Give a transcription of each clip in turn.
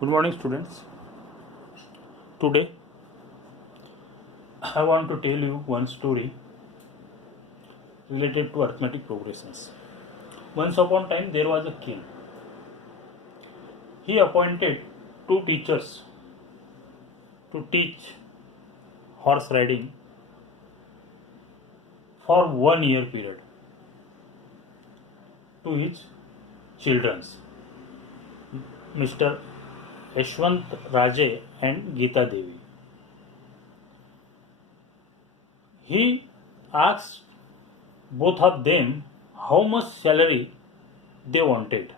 Good morning, students. Today, I want to tell you one story related to arithmetic progressions. Once upon a time, there was a king. He appointed two teachers to teach horse riding for 1 year period to his children, Mr. Yashwant Raje and Geeta Devi. He asked both of them how much salary they wanted.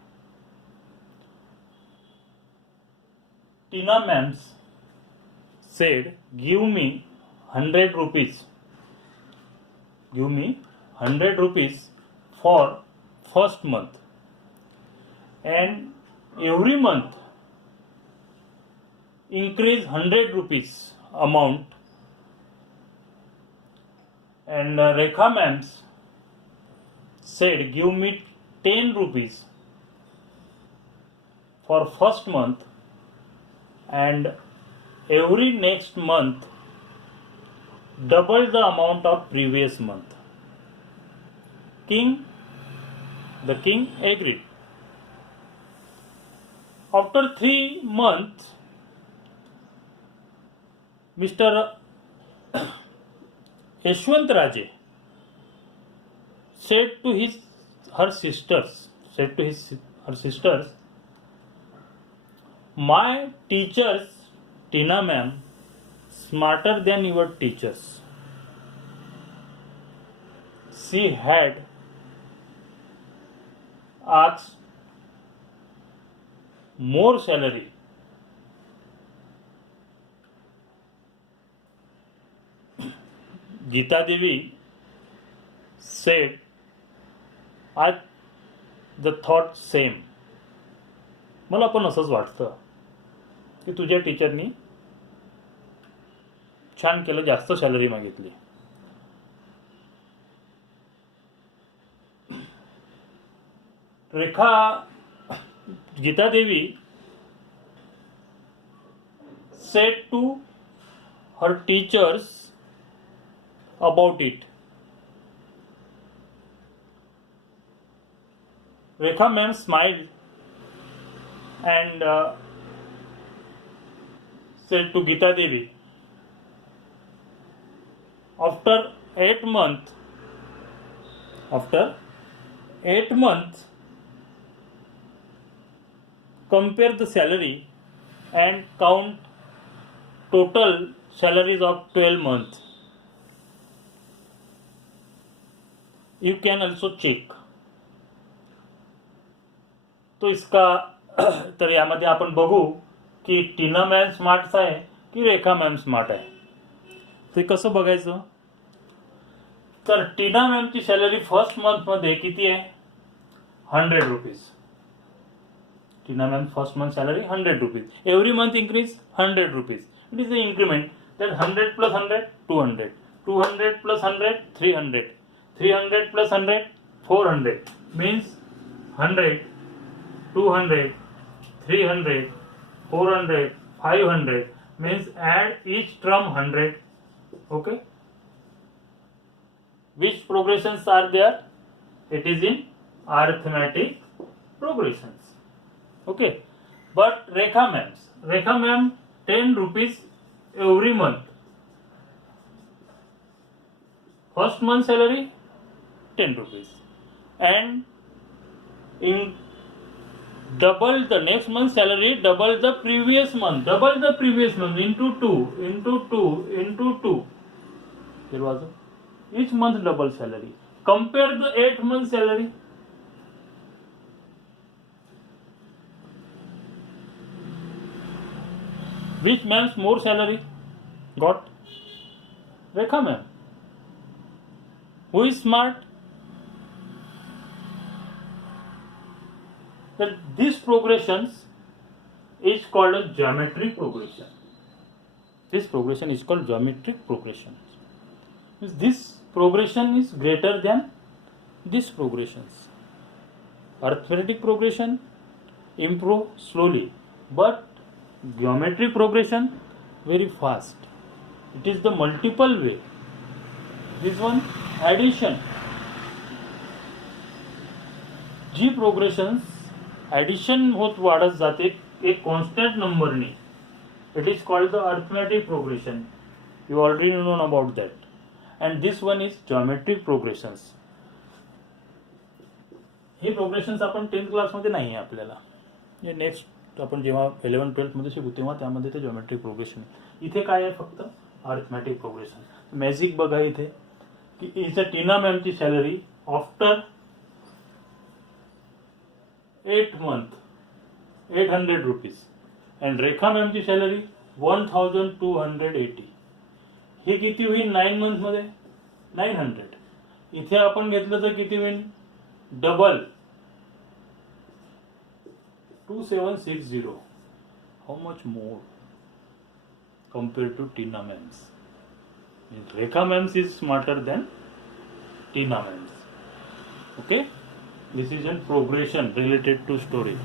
Tina ma'am said, "Give me 100 rupees. Give me 100 rupees for first month, and every month increase 100 rupees amount." And Rekha ma'am said, "Give me 10 rupees for first month, and every next month double the amount of previous month." The king agreed. After 3 months, Mr. Yashwant Raje said to her sisters, "My teachers, Tina ma'am, smarter than your teachers. She had asked more salary. Geeta Devi said, "I the thought same." मला पण असंच वाटतं की तुझ्या टीचरनी छान केलं, जास्त salary मागितली. Geeta Devi said to her teachers about it. Rekha ma'am smiled and said to Geeta Devi, after 8 months, compare the salary and count total salaries of 12 months. You can also check. तो इसका तर यामध्ये आपण बघू की टीना ma'am smart आहे की रेखा ma'am smart आहे. ते कसं बघायचं, तर टीना मॅमची सॅलरी फर्स्ट मंथ मध्ये किती आहे? 100 rupees. Tina ma'am first month salary 100 rupees. Every month increase 100 rupees. It is the increment. That 100 plus 100 200, 200 plus 100 300, 300 plus 100 400, means 100 200 300 400 500, means add each term 100. Okay, which progressions are there? It is in arithmetic progressions. Okay, but Rekha ma'am 10 rupees every month. First month salary 10 rupees, and in double the next month salary, double the previous month into 2. There was each month double salary. Compare the 8 month salary. Which man's more salary got? Rekha ma'am. Who is smart? That this progressions is called a geometric progression. This progression is called geometric progression. This progression is greater than this progressions. Arithmetic progression improve slowly, but geometry progression very fast. It is the multiple way. This one addition. जी progressions addition होत वाढत जाते एक constant नंबरने, it is called the arithmetic progression. You already known about that. And this one is geometric progressions. हे progressions आपण 10th क्लासमध्ये नाही आहे आपल्याला. हे नेक्स्ट आपण जेव्हा 11-12मध्ये शिकू तेव्हा त्यामध्ये ते जॉमेट्रिक प्रोग्रेशन. इथे काय आहे, फक्त अर्थमॅटिक प्रोग्रेशन. मॅजिक बघा इथे की इज टीना मॅमची salary after 8 month 800 rupees and Rekha मॅमची सॅलरी 1280. हे किती होईल 9 monthमध्ये 900. इथे आपण घेतलं तर किती होईल, double 2760. How much more compared to Tina Ma'ams. Rekha Ma'ams is smarter than Tina Ma'ams. Okay, this is a progression related to story.